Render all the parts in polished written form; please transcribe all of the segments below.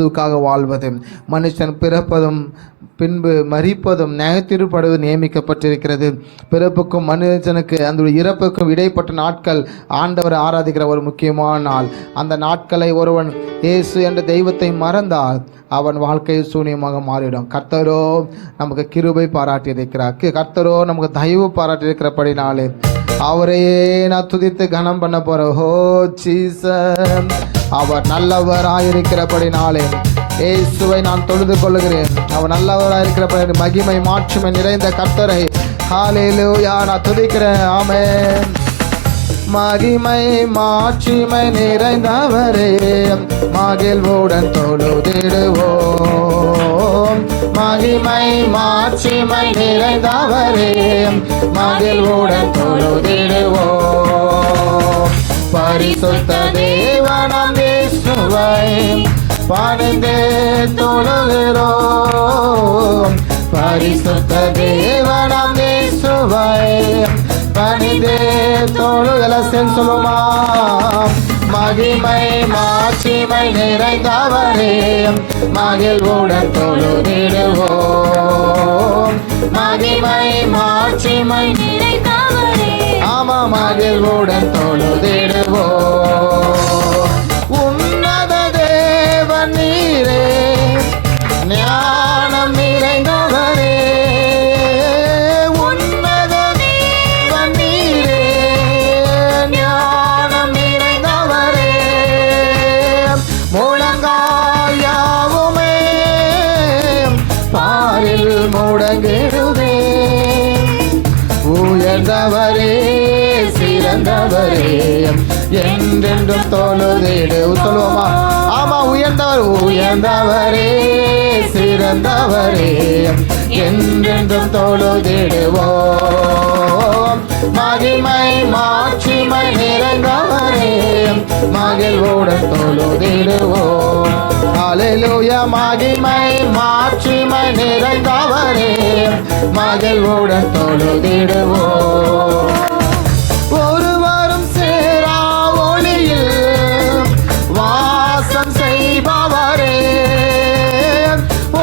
இயேசுக்காக வாழ்வது, மனுஷன் பிறப்பதும் பின்பு மரிப்பதும் நியாயத்தீர்ப்படுவது நியமிக்கப்பட்டிருக்கிறது. பிறப்புக்கும் மனுஷனுக்கு அந்த இறப்புக்கும் இடைப்பட்ட நாட்கள் ஆண்டவர் ஆராதிக்கிற ஒரு முக்கியமான நாள். அந்த நாட்களை ஒருவன் இயேசு என்ற தெய்வத்தை மறந்தால் அவன் வாழ்க்கை சூன்யமாக மாறிடும். கர்த்தரோ நமக்கு கிருபை பாராட்டியிருக்கிறார். கர்த்தரோ நமக்கு தயவு பாராட்டியிருக்கிறபடினாலே அவரையே நான் துதித்து கனம் பண்ண போறேன். ஹோ ஜீசஸ், அவர் நல்லவராயிருக்கிறபடினாலே இயேசுவை நான் தொழுது கொள்ளுகிறேன். அவர் நல்லவராயிருக்கிறபடி மகிமை மாட்சிமை நிறைந்த கர்த்தரை ஹல்லேலூயா நான் துதிக்கிறேன். ஆமென். மகிமை மாட்சிமை நிறைந்தவரே மகிழ்வுடன் தொழுதிடுவோம். மகிமை மாட்சிமை நிறைந்தவரே மகிழ்வுடன் தொழுதிடுவோம். பரிசுத்த தேவனாம் இயேசுவை பணிந்து தொழுகிறோம். பரிசுத்த தேவனாம் இயேசுவை பணிந்து தொழுகலசன் சொல்லுமா. மகிமை மாட்சிமை நிறைந்தவரே மகிழ்வுடன் தொழுதிடுவோம். மகிமை மாட்சிமை நிறைந்தவரே ஆமா மகிழ்வுடன் தொழுதிடுவோம். உன்னத தேவன் நீரே ஞானம் நிறைந்தவரே. உன்னத தேவன் நீரே ஞானம் நிறைந்தவரே. முழங்கால் யாவுமே பாரில் முடங்கிடுதே. உயர்ந்தவரே சிறந்தவரே என்றென்றும் தொழுதிடு. சொல்லுவோமா? ஆமா, உயர்ந்தவர் உயர்ந்தவரே சிறந்தவரே என்றென்றும் தொழுதிடுவோம். மகிமை மாட்சிமை நிறைந்தவரே மகிழ்வுடன் தொழுதிடுவோம். ஹல்லேலூயா. மகிமை மாட்சிமை நிறைந்தவரே மகிழ்வுடன் தொழுதிடுவோம். ஒருவரும் சேரா ஒளியில் வாசம் செய்பவரே.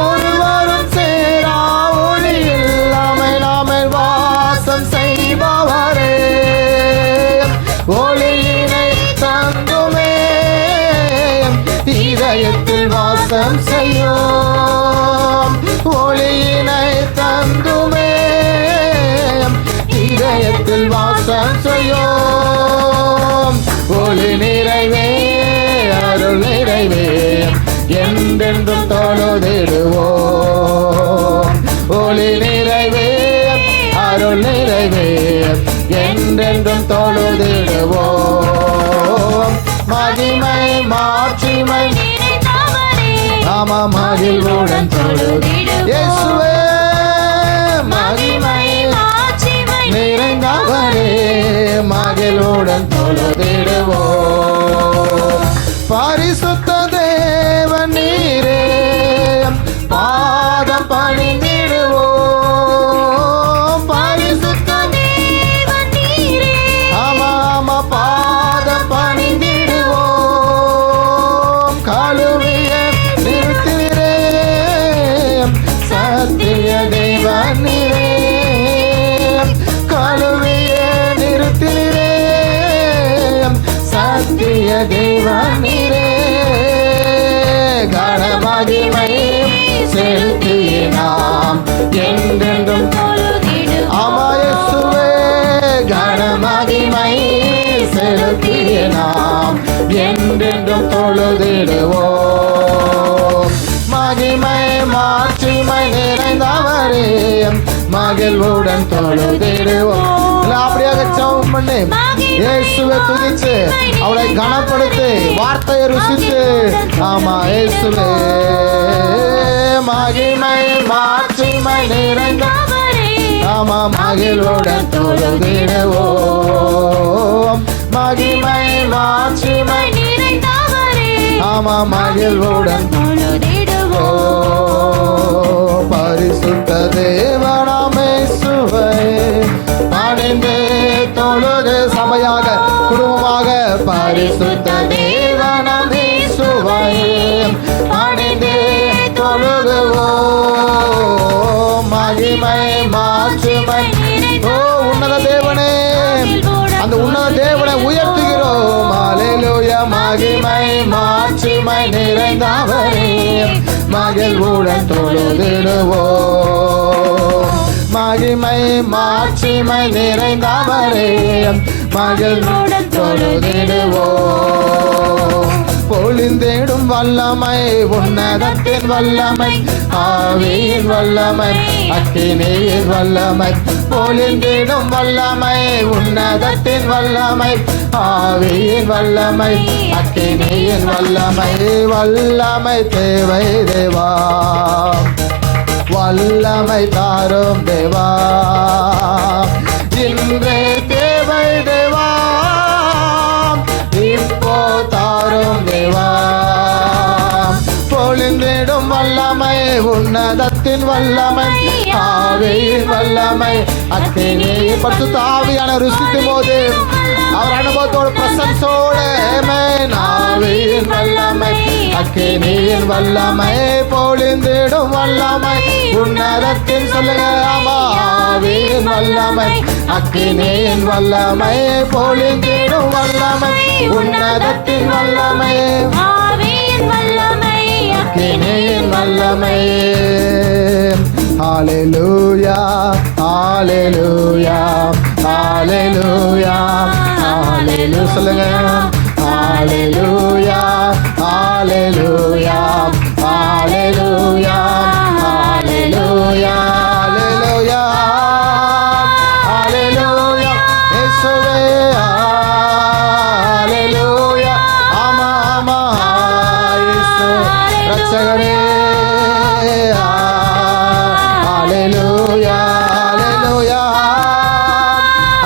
ஒருவரும் சேரா ஒளியில் அமேல் வாசம் செய்பவரே. ஒளியினை தந்துமே இதயத்தில் வாசம் செய்யும். ஒளியினை தந்துமே இதயத்தில் வாசம் செய்யும். ஒளி நிறைவே அருள் நிறைவே என்றென்றும் தொழுதிடுவோம். ஒளி நிறைவே அருள் நிறைவே என்றென்றும் தொழுதிடுவோம். மகிமை மாட்சிமை ஆமா மகிழ்வுடன் தொழுதிடுவோம். இயேசுவே மகிமை நிறைந்தவரே மகிழ்வுடன் தொழுதிடுவோம். பரிசுத்த தேவன் நீரே பாதம் பணிந்திடுவோம். பரிசுத்த தேவன் நீரே ஆமா ஆமா பாதம் பணிந்திடுவோம். கழுவிய நிறுத்தினரே சத்திய தேவன் நீரே. கழுவிய நிறுத்தினரே சத்திய தேவன் நீரே. கனமகிமை செலுத்திய நாம் என்றென்றும் ஆமா இயேசுவே. கனமகிமை செலுத்திய நாம் என்றென்றும் தொழுதிடுவோம். மகிமை மாட்சிமை நிறைந்தவரே மகிழ்வுடன் தொழுதிடுவோம். அப்படியாக ஜெபம் பண்ணு. இயேசுவை துதித்து அவளை கனப்படுத்து, வார்த்தையை ருசித்து. ஆமா இயேசுவே. மகிமை மாட்சிமை நிறைந்தவரே ஆமா மகிழ்வுடன் தொழுதிடுவோம். மகிமை மாட்சிமை நிறைந்தவரே ஆமா மகிழ்வுடன் தொழுதிடுவோம். பரிசுத்த தேவனாம் இயேசுவை பணிந்து தொழுது சபையாக குடும்பமாக பரிசுத்த தேவனாம் இயேசுவை பணிந்து நிறைந்தவரே மகிழ்வுடன் தொழுதிடுவோம். மகிமை மாட்சிமை நிறைந்தவரே மகிழ்வுடன் தொழுதிடுவோம். பொழிந்திடும் வல்லமை உன்னதத்தின் வல்லமை ஆவியின் வல்லமை அக்கினியின் வல்லமை. பொழிந்திடும் வல்லமை உன்னதத்தின் வல்லமை ஆவியின் வல்லமை அக்கினியின் வல்லமை. வல்லமை தேவை தேவா, வல்லமை தாரும் தேவா, இன்றே தேவை தேவா, இப்போ தாரும் தேவா. பொழிந்திடும் வல்லமை உன்னதத்தின் வல்லமை ஆவியின் வல்லமை அக்கினி. பரிசுத்த ஆவியானவர் ருசிக்கும் போது அவர் அனுபவத்தோடு பிரசன்ஸோடு ஆவியின் வல்லமை அக்கினியின் வல்லமை பொழிந்திடும் வல்லமை உன்னதத்தின் சொல்லுங்க. ஆவியின் வல்லமை அக்கினியின் வல்லமை பொழிந்திடும் வல்லமை உன்னதத்தின் வல்லமை அக்கினியின் வல்லமை. ஹல்லேலூயா ஹல்லேலூயா ஹல்லேலூயா ஹல்லேலூயா சொல்லுங்க. ஹல்லேலூயா ஹல்லேலூயா ஹல்லேலூயா ஹல்லேலூயா ஹல்லேலூயா ஹல்லேலூயா இயேசுவே ஹல்லேலூயா. ஆமா ஆமா இயேசு ரட்சகரே ஹல்லேலூயா ஹல்லேலூயா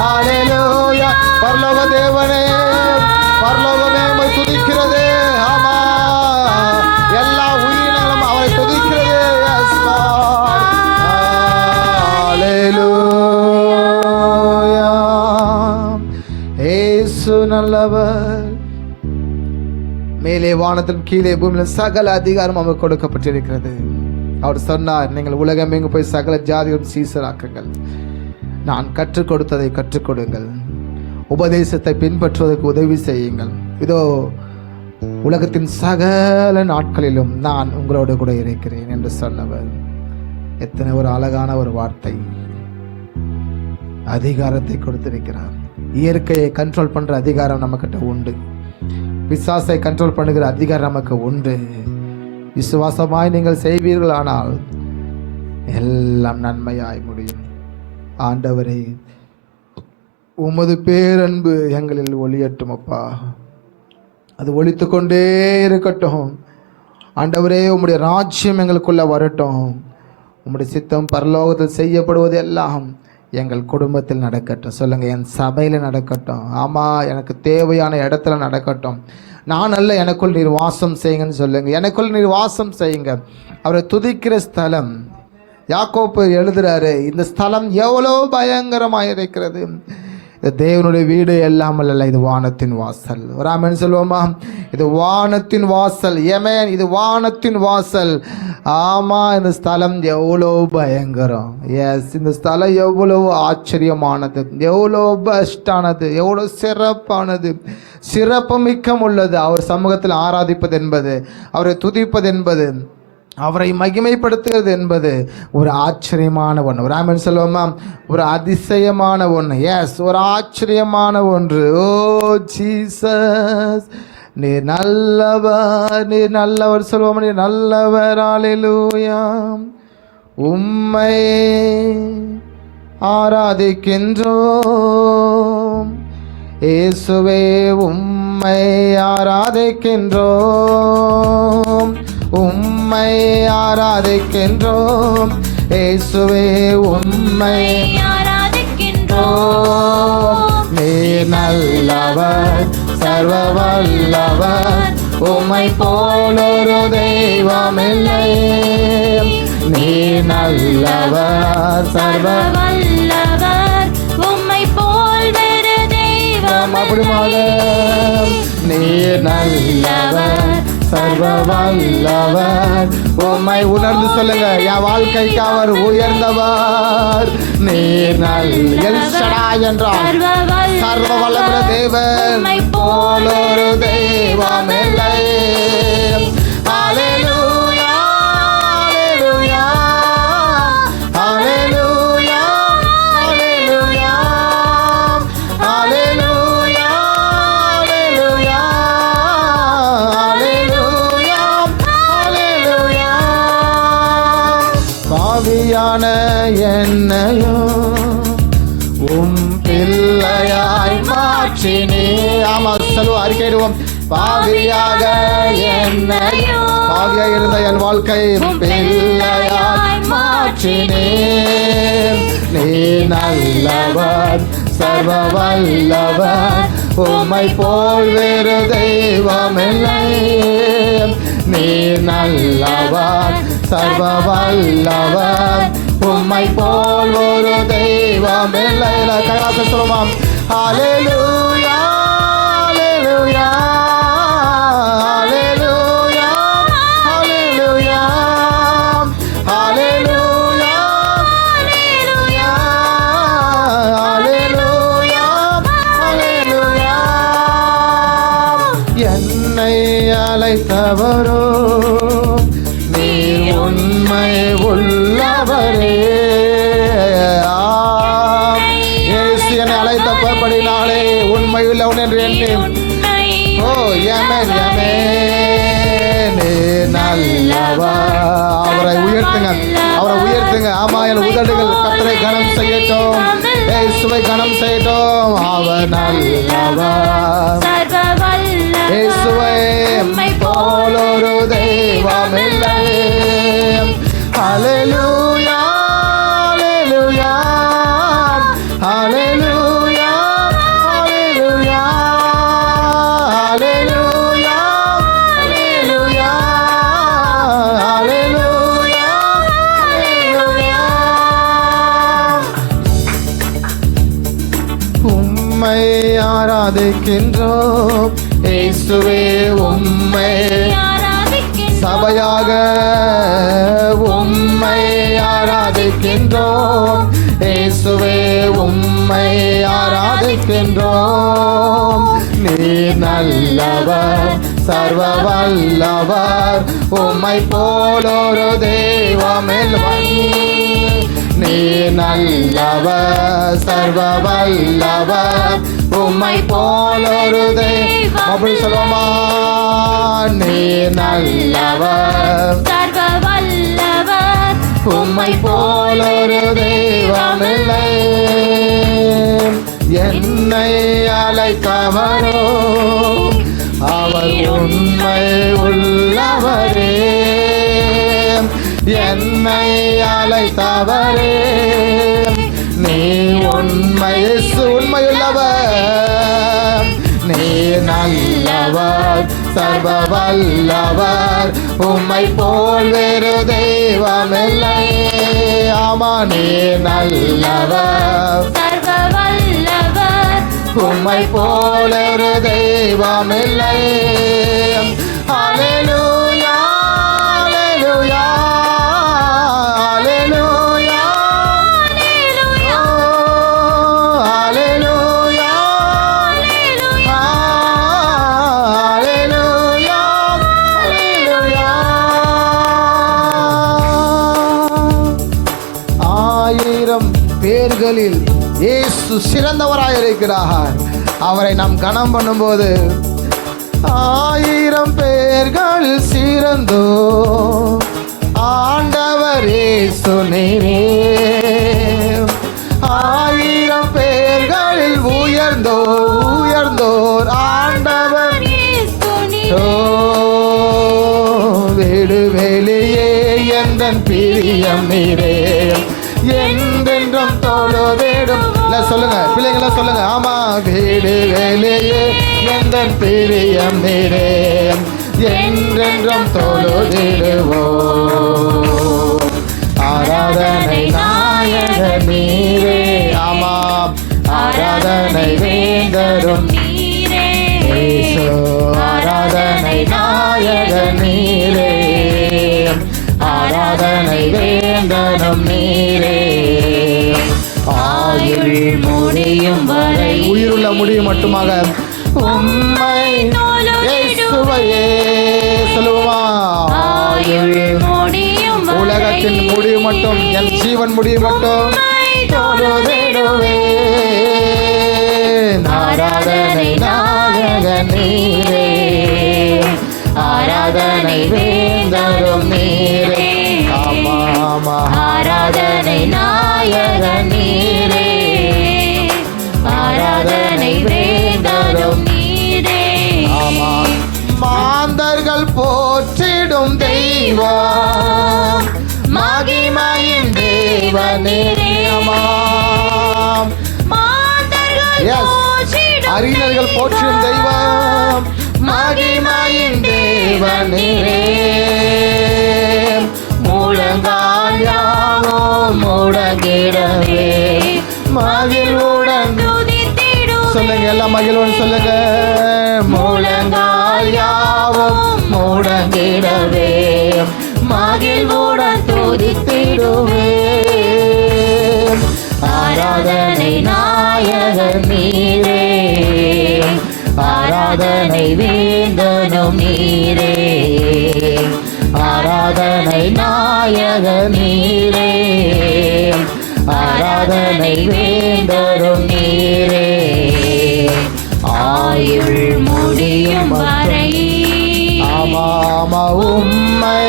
ஹல்லேலூயா. பரலோக தேவனே பரலோகமே உம்மை துதிக்கிறது. ஆமா எல்லா உயிரினங்களும் அவரை துதிக்கிறது. Yes Lord. ஹல்லேலூயா. இயேசு நல்லவர். மேலே வானத்திலும் கீழே பூமியிலும் சகல அதிகாரம் அவருக்கு கொடுக்கப்பட்டிருக்கிறது. அவர் சொன்னார், நீங்கள் உலகம் எங்கு போய் சகல ஜாதிகளும் சீசராக்குங்கள். நான் கற்றுக் கொடுத்ததை கற்றுக் கொடுங்கள், உபதேசத்தை பின்பற்றுவதற்கு உதவி செய்யுங்கள். இதோ உலகத்தின் சகல நாட்களிலும் நான் உங்களோடு கூட இருக்கிறேன் என்று சொன்னவர். எத்தனை ஒரு அழகான ஒரு வார்த்தை. அதிகாரத்தை கொடுத்திருக்கிறார். இயற்கையை கண்ட்ரோல் பண்ற அதிகாரம் நம்மகிட்ட உண்டு. பிசாசை கண்ட்ரோல் பண்ணுகிற அதிகாரம் நமக்கு உண்டு. விசுவாசமாய் நீங்கள் செய்வீர்கள், ஆனால் எல்லாம் நன்மையாய் முடியும். ஆண்டவரே, உமது பேரன்பு எங்களில் ஒளியட்டும் அப்பா. அது ஒளித்து கொண்டே இருக்கட்டும். ஆண்டவரே, உம்முடைய ராஜ்யம் எங்களுக்குள்ள வரட்டும். உம்முடைய சித்தம் பரலோகத்தில் செய்யப்படுவது எல்லாம் எங்கள் குடும்பத்தில் நடக்கட்டும். சொல்லுங்க, என் சபையில் நடக்கட்டும். ஆமாம், எனக்கு தேவையான இடத்துல நடக்கட்டும். நான் அல்ல, எனக்குள் நீர் வாசம் செய்யுங்கன்னு சொல்லுங்க. எனக்குள் நீர் வாசம் செய்யுங்க. அவரை துதிக்கிற ஸ்தலம். யாக்கோப்பு எழுதுறாரு, இந்த ஸ்தலம் எவ்வளோ பயங்கரமாக இருக்கிறது. இது தேவனுடைய வீடு எல்லாம் அல்ல, இது வானத்தின் வாசல். ஒரு ஆமென் சொல்லுவோமா? இது வானத்தின் வாசல். ஏமேன், இது வானத்தின் வாசல். ஆமாம், இந்த ஸ்தலம் எவ்வளோ பயங்கரம். எஸ், இந்த ஸ்தலம் எவ்வளோ ஆச்சரியமானது, எவ்வளோ பெஸ்டானது, எவ்வளோ சிறப்பானது, சிறப்பு மிக்கம் உள்ளது. அவர் சமூகத்தில் ஆராதிப்பது என்பது, அவரை துதிப்பது என்பது, அவரை மகிமைப்படுத்துகிறது என்பது ஒரு ஆச்சரியமான ஒன்று. ஒரு ஆமென் சொல்லுவோமா? ஒரு அதிசயமான ஒன்று. எஸ், ஒரு ஆச்சரியமான ஒன்று. ஓ ஜீசஸ், நீ நல்லவர், நீ நல்லவர் சொல்லுவோம். நீ நல்லவர். அல்லேலூயா. உம்மை ஆராதிக்கின்றோம் இயேசுவே, உம்மை ஆராதிக்கின்றோம், உம்மை ஆராதிக்கின்றோம் இயேசுவே, உம்மை ஆராதிக்கின்றோம். நீ நல்லவர், சர்வ வல்லவர், உம்மை போலொரு தெய்வமில்லை. நீ நல்லவர், சர்வ வல்லவர், உம்மை போல் வேறு தெய்வம் அப்படிமாக. நீ நல்லவர், சர்வ வல்லவர், உம்மை உணர்ந்து சொல்லுங்க. என் வாழ்க்கைக்கு அவர் உயர்ந்தவர். நீ எல் ஷடாய் என்றார். சர்வ வல்லமுள்ள தேவன் போலொரு தெய்வமில்லை. பாவியான என்னையும் பிள்ளையாய் மாற்றினே. ஆமா சொல்லுவோம், அறிக்கையிடுவோம். பாவியாக என்னையும், பாவியாக இருந்த என் வாழ்க்கை பிள்ளையாய் மாற்றினே. நீ நல்லவர், சர்வ வல்லவர், உம்மை போல் வேறு தெய்வமில்லை. நீ நல்லவர், சர்வ வல்லவர், உம்மை போல் ஒரு தெய்வமில்லை. கையாச சொல்லுவோம். ஹல்லேலூயா ஹல்லேலூயா ஹல்லேலூயா ஹல்லேலூயா ஹல்லேலூயா ஹல்லேலூயா ஹல்லேலூயா. என்னை அழைத்தவரோ நீர் உண்மை உள்ளவரே. என்னை அழைத்தபடினாலே உண்மை உள்ளவன் என்று எண்ணி. ஓ யமேன் யமேன், நல்லவர். அவரை உயர்த்துங்க, அவரை உயர்த்துங்க. ஆமா, என் உதடுகள் கர்த்தரை கனம் செய்யட்டும், இயேசுவை கனம் செய்யட்டும். அவர் நல்லவர், இயேசுவை போல் ஒரு தெய்வமில்லை. ஹல்லேலூயா ஹல்லேலூயா ஹல்லேலூயா ஹல்லேலூயா ஹல்லேலூயா ஹல்லேலூயா ஹல்லேலூயா. உம்மை ஆராதிக்கின்றோம் இயேசுவே, உம்மை சபையாக உம்மை ஆராதிக்கின்றோம் இயேசுவே, உம்மை ஆராதிக்கின்றோம். நீ நல்லவர், சர்வ வல்லவர், உம்மை போல் ஒரு தெய்வமில்லை. நீ நல்லவர், சர்வ வல்லவர், உம்மை போல் ஒரு தெய்வம். அப்படி சொல்லுமா. நீ நல்லவர், சர்வ வல்லவர், உம்மை போல் ஒரு தெய்வமில்லை. என்னை அழைத்தவரோ அவர் உண்மை உள்ளவரே. என்னை அழைத்தவரே நீ உண்மை, உண்மையுள்ளவர். நீ நல்லவர், சர்வ வல்லவர், உம்மை போல் வேறு தெய்வமில்லை. ஆமா, நீ நல்லவர், சர்வ வல்லவர், உம்மை போல் ஒரு தெய்வமில்லை. ஹல்லேலூயா ஹல்லேலூயா ஹல்லேலூயா ஹல்லேலூயா ஹல்லேலூயா ஹல்லேலூயா. ஆயிரம் பேர்களில் இயேசு சிறந்தவராயிருக்கிறார். அவரை நாம் கனம் பண்ணும்போது ஆயிரம் பேர்கள் சிறந்தோ ஆண்டவர் இயேசு நீரே. ஆயிரம் பேர்களில் உயர்ந்தோர் ஆண்டவர் விடுவெளியே எந்தன் பிரியம் நீரே. என்றென்றும் தொழுதிடும். சொல்லுங்க பிள்ளைங்களா சொல்லுங்க. ஆமா, வீடு வேலையே எந்தன் பிரியம் நீரே. என்றென்றும் தொழுதிடுவோம். ஆராதனை நாயக நீரே. ஆமா, ஆராதனை வேந்தரும் நீரே. ஆராதனை நாயக நீரே. ஆராதனை வேந்தரும் நீரே. ஆயுள் முடியும் வரை, உயிருள்ள முடியும் மட்டுமாக உம்மை இயேசுவையே சொல்லுவோமா. ஆயுள் முடியும் வரை, உலகத்தின் முடிவு மட்டும், என் ஜீவன் முடிவு மட்டும் தொழுதிடுவேன். ஆராதனை நாயக நீரே. ஆராதனை வேந்தரும் நீரே. ஆமா ஆமா, ஆராதனை அறிஞர்கள் போற்றும் தெய்வம் மகிமையின் தேவனே முழங்கால் யாவும் முடங்கிடவே மகிழ்வுடன் சொல்லுங்க எல்லாம் மகிழ்வுடன் சொல்லுங்க முழங்கால் யாவும் முடங்கிடவே மகிழ்வுடன் துதித்திடுவே ஆராதனை நாயகர் நீரே ஆராதனை வேந்தனும் நீரே ஆராதனை நாயகர் நீரே ஆராதனை வேந்தரும் நீரே ஆயுள் முடியும் வரை ஆமா உம்மை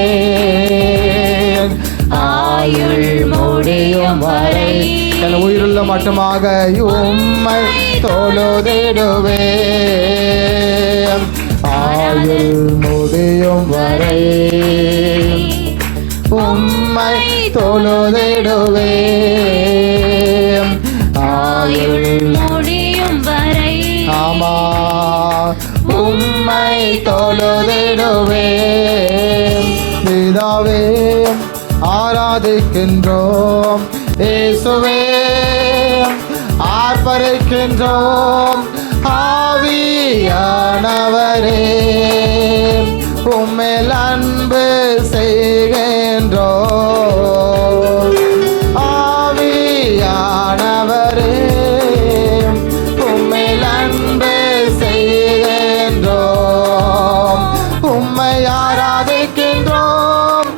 தொழுதிடுவேன் ஆயுள் முடியும் வரை என் உயிருள்ள மட்டுமாக உம்மை தொழுதிடுவேன் ஆயுள் முடியும் வரை உம்மை தொழுதிடுவேன் ஆயுள் முடியும் வரை ஆமா உம்மை தொழுதிடுவேன் பிதாவே ஆராதிக்கின்றோம் இயேசுவே ஆர்ப்பரிக்கின்றோம் ஆவியானவரே உம்மில் அன்பு செய்கின்றோம் ஆவியானவரே உம்மில் அன்பு செய்கின்றோம் உம்மை ஆராதிக்கின்றோம்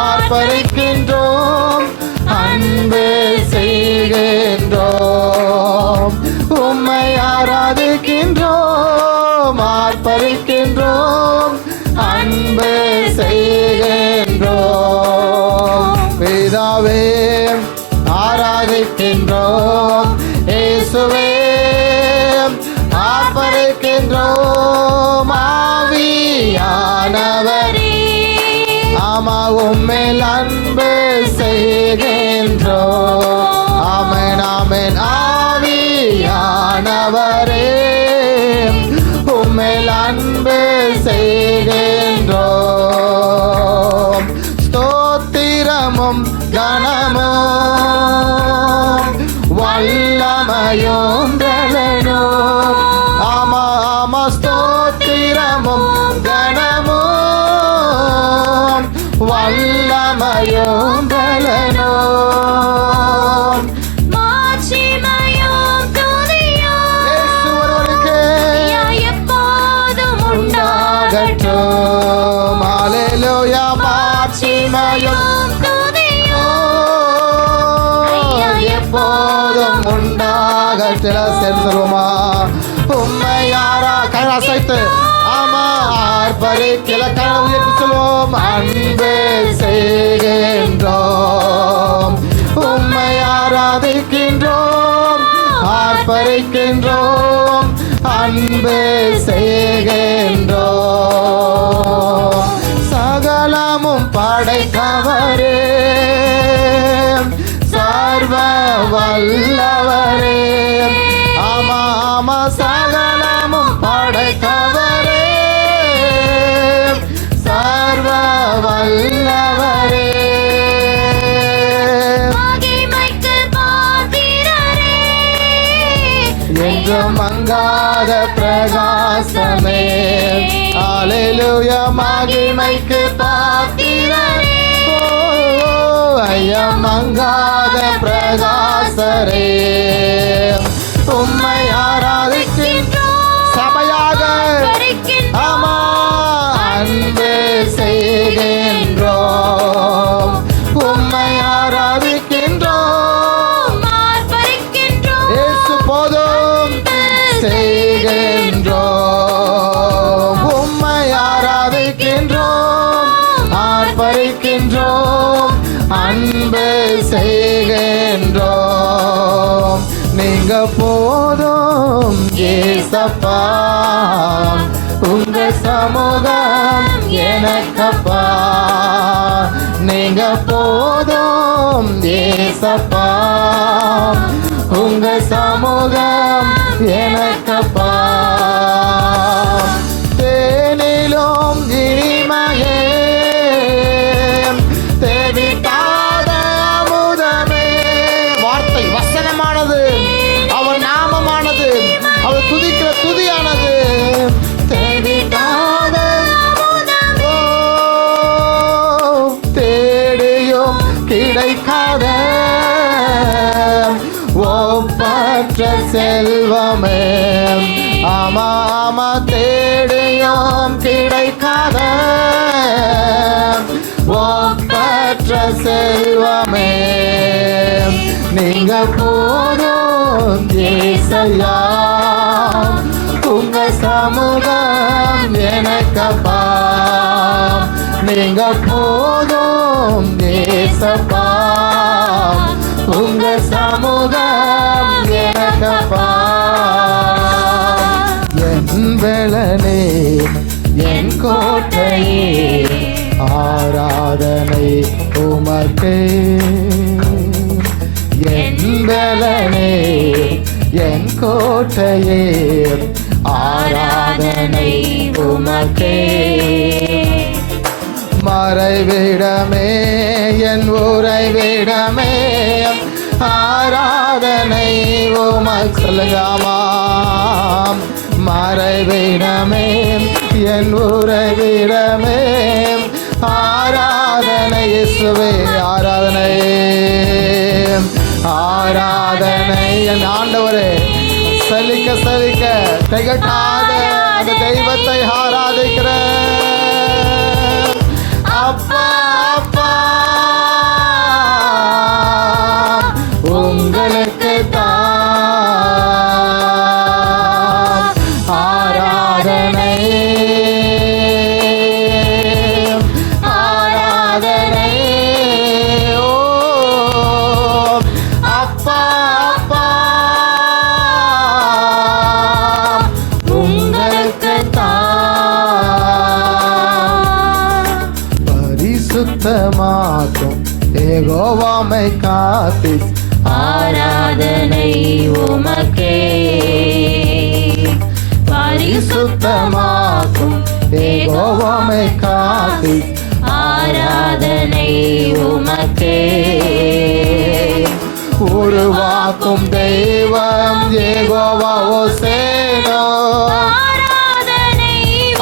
ஆர்ப்பரிக்கின்றோம் அன்பு செய்கின்றோம் உம்மை ஆராதிக்கின்றோம் ஆர்ப்பரிக்கின்றோம் அன்பு செய்கின்றோம் பிதாவே ஆராதிக்கின்றோம் இயேசுவே ஆர்ப்பரிக்கின்றோம் ஆவியானவரே ஆமா உம்மில் அன்பு செய்கின்றோம் ஆமென் ஆமென் ஆவியானவரே உம்மில் அன்பு செய்கின்றோம் ஸ்தோத்திரமும் கனமும் வல்லமையும் பலனும் ஆமா ஆமா ஸ்தோத்திரமும் கனமும் வல்லமையும் பலனும் மாட்சிமையும் துதியும் இயேசு ஒருவருக்கே எப்போதும் உண்டாகட்டும் ஹல்லேலூயா மாட்சிமையும் எப்போதும் உண்டாகட்டும் சேர்ந்து சொல்லுவோமா உம்மை யாரா கைலாசைத்து ஆமா ஆர்ப்பரிக்கிற கனவு உயர்த்தி சொல்வோம் அன்பு செய்கின்றோம் உம்மை ஆராதிக்கின்றோம் ஆர்ப்பரிக்கின்றோம் அன்பு செய்கின்றோம் சகலமும் படைத்தவரே சர்வ வல்லவரே ஆமா ஆமா சகலமும் படைத்தவரே சர்வ வல்லவரே மகிமைக்கு பாத்திரரே என்றும் மங்காத பிரகாசமே ஹல்லேலூயா மகிமைக்கு பாத்திரரே ஐயா மங்காத பிரகாசரே உம்மை ஆராதிக்கின்றோம் சபையாக ஆமா அன்பு செய்கின்றோம் உம்மை ஆராதிக்கின்றோம் இயேசு போதும் செய்கின்றோம் உம்மை ஆராதிக்கின்றோம் ஆர்ப்பரிக்கின்றோம் அன்பு செய்கின்றோம் நீங்க போதும் ஏசப்பா உங்க சமூகம் எனக்கப்பா நீங்க போதும் ஏசப்பா உங்க சமூகம் கிடைக்காத ஒப்பற்ற செல்வமே ஆமா ஆமா தேடியும் கிடைக்காத ஒப்பற்ற செல்வமே நீங்க போதும் ஏசையா உங்க சமூகம் எனக்கப்பா நீங்க போதும் ஏசப்பா உங்க சமூகம் எனக்கப்பா என் பலனே என் கோட்டையே ஆராதனை உமக்கே என் பலனே என் கோட்டையே ஆராதனை உமக்கே மறைவிடமே என் உறைவிடமே ஆராதனை உமக்கு சொல்லுங்காமாம் மறைவிடமே என் உறைவிடமே ஆராதனை இயேசுவே ஆராதனை ஆராதனை என் ஆண்டவரே சலிக்க சலிக்க திகட்டாத அந்த தெய்வத்தை ஆராதிக்கிற அப்பா அப்பா உங்களுக்கு தான் ஆராதனை ஆராதனை ஓ அப்பா அப்பா உங்களுக்கு தான் பரிசுத்தமாக்கும் யெகோவாமை காத்து ஆராதனை உமக்கே பரிசுத்தமாக்கும் யெகோவாமை காத்து ஆராதனை உமக்கே உருவாக்கும் தெய்வம் யெகோவா ஓசேனோ ஆராதனை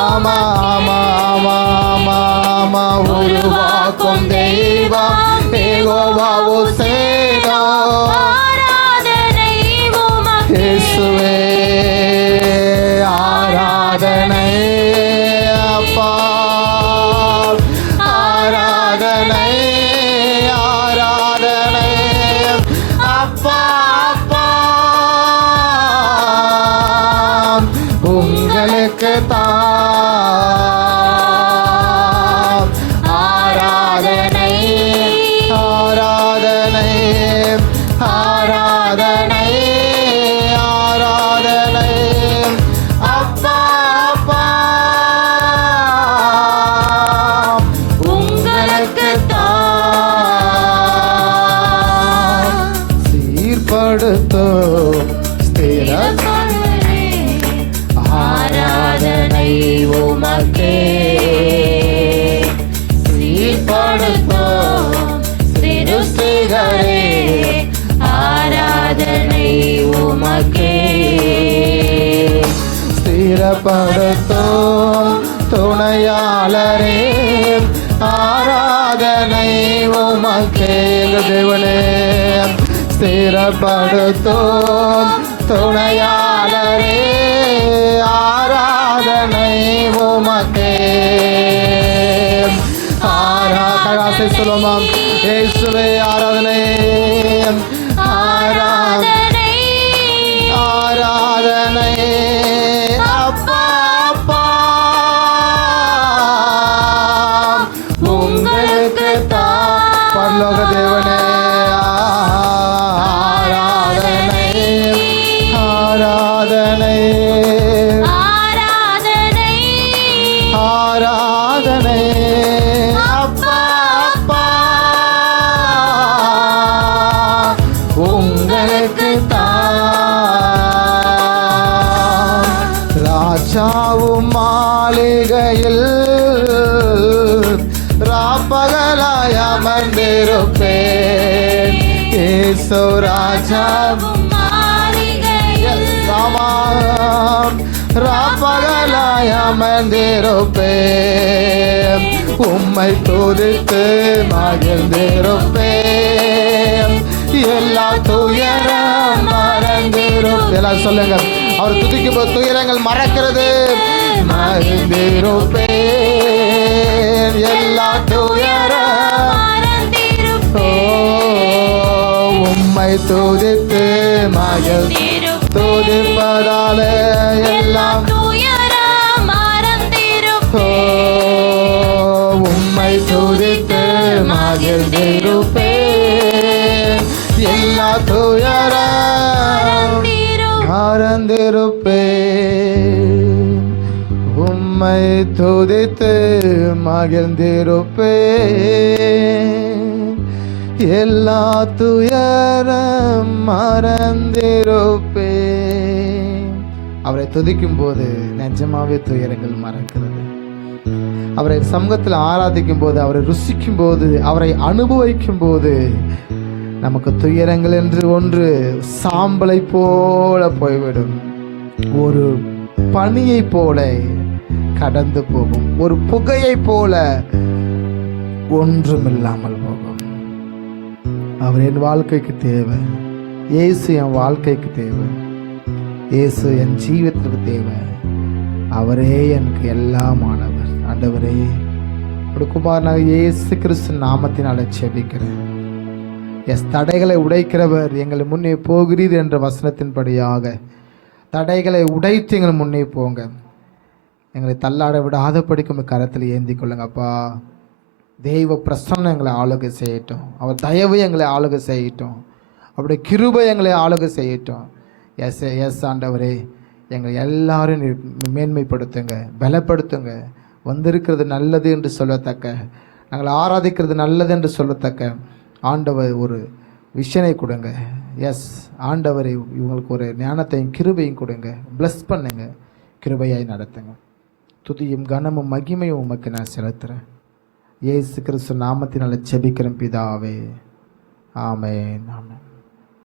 ஆமா ஆமா ஆமா ஆமா ஆமா உருவாக்கும் தெய்வம் யெகோவா ஓசேனோ ஆராதனை உமக்கே இயேசுவே ஆராதனை அப்பா ஆராதனை ஆராதனை அப்பா அப்பா உங்களுக்கு தான் ஆராதனை ஆராதனை ஆராதனை ஆராதனை அப்பா அப்பா உங்களுக்கு தான் சீர்படுத்தும் ஸ்திர ஆராதனை உமக்கே சீர்படுத்தும் சிருஷ்டிகரே ஆராதனை உமக்கே ஸ்திரப்படுத்தும் துணையாளரே ஆராதனை உமக்கே எங்கள் தேவனே ஸ்திரப்படுத்தும் துணையாளரே ஆராதனை உமக்கே ஆராதனை சொல்லுமாம் இயேசுவே ஆராதனை ஆராதனை ஆராதனை அப்பா அப்பா உங்களுக்கு தான் பரலோக தேவனே ஆராதனை ஆராதனை ஆராதனை ஆராதனை அப்பா அப்பா உங்களுக்கு தான் ராஜாவும் மாளிகையில் ராப்பகலாய் அமர்ந்திருப்பேன் இயேசு ராஜாவும் ராப்பகலாய் அமர்ந்திருப்பேன் உம்மை துதித்து மகிழ்ந்திருப்பேன் எல்லா துயரம் மறந்திருப்பேன். எல்லாம் சொல்லுங்க, அவர் துதிக்கும் போது துயரங்கள் மறக்கிறது. மறந்திருப்பேன் எல்லா துயரம். ஓ, உம்மை துதித்து மகிழ் துதிப்பதாலே எல்லாம். ஓ, உம்மை துதித்து மகிழ்ந்திருப்பேன் எல்லா துயரம் மறந்திருப்பேன். உம்மை துதித்து மகிழ்ந்திருப்பேன் எல்லா துயரம் மறந்திருப்பேன். அவரை துதிக்கும் போது நிஜமாவே துயரங்கள் மறக்கிறது. அவரை சமூகத்தில் ஆராதிக்கும் போது, அவரை ருசிக்கும் போது, அவரை அனுபவிக்கும் போது நமக்கு துயரங்கள் என்று ஒன்று சாம்பலை போல போய்விடும். ஒரு பனியை போல கடந்து போகும். ஒரு புகையை போல ஒன்றுமில்லாமல் போகும். அவர் என் வாழ்க்கைக்கு தேவை. இயேசு என் வாழ்க்கைக்கு தேவை. இயேசு என் ஜீவிதத்திற்கு தேவை. அவரே எனக்கு எல்லாமானவர். ஆண்டவரே, ஒரு குமாரனாக இயேசு கிறிஸ்து நாமத்தினால செபிக்கிறேன். தடைகளை உடைக்கிறவர் எங்களை முன்னே போகிறீர் என்ற வசனத்தின்படியாக தடைகளை உடைத்து எங்கள் முன்னே போங்க. எங்களை தள்ளாட விடாத படிக்கும் கரத்தில் ஏந்தி கொள்ளுங்கப்பா. தெய்வ பிரசன்னம் எங்களை ஆளுகை செய்யட்டும். அவர் தயவு எங்களை ஆளுகை செய்யட்டும். அவருடைய கிருபை எங்களை ஆளுகை செய்யட்டும். எஸ் எஸ் ஆண்டவரே, எங்களை எல்லாரும் மேன்மைப்படுத்துங்க, பலப்படுத்துங்க. வந்திருக்கிறது நல்லது என்று சொல்லத்தக்க, நாங்கள் ஆராதிக்கிறது நல்லது என்று சொல்லத்தக்க ஆண்டவர் ஒரு விஷனை கொடுங்க. எஸ் ஆண்டவரை இவங்களுக்கு ஒரு ஞானத்தையும் கிருபையும் கொடுங்க. ப்ளஸ் பண்ணுங்க, கிருபையாய் நடத்துங்க. துதியும் கனமும் மகிமையும் உமக்கு நான் செலுத்துகிறேன். இயேசு கிறிஸ்து நாமத்தினால செபிக்கிறேன் பிதாவே. ஆமென், ஆமென்.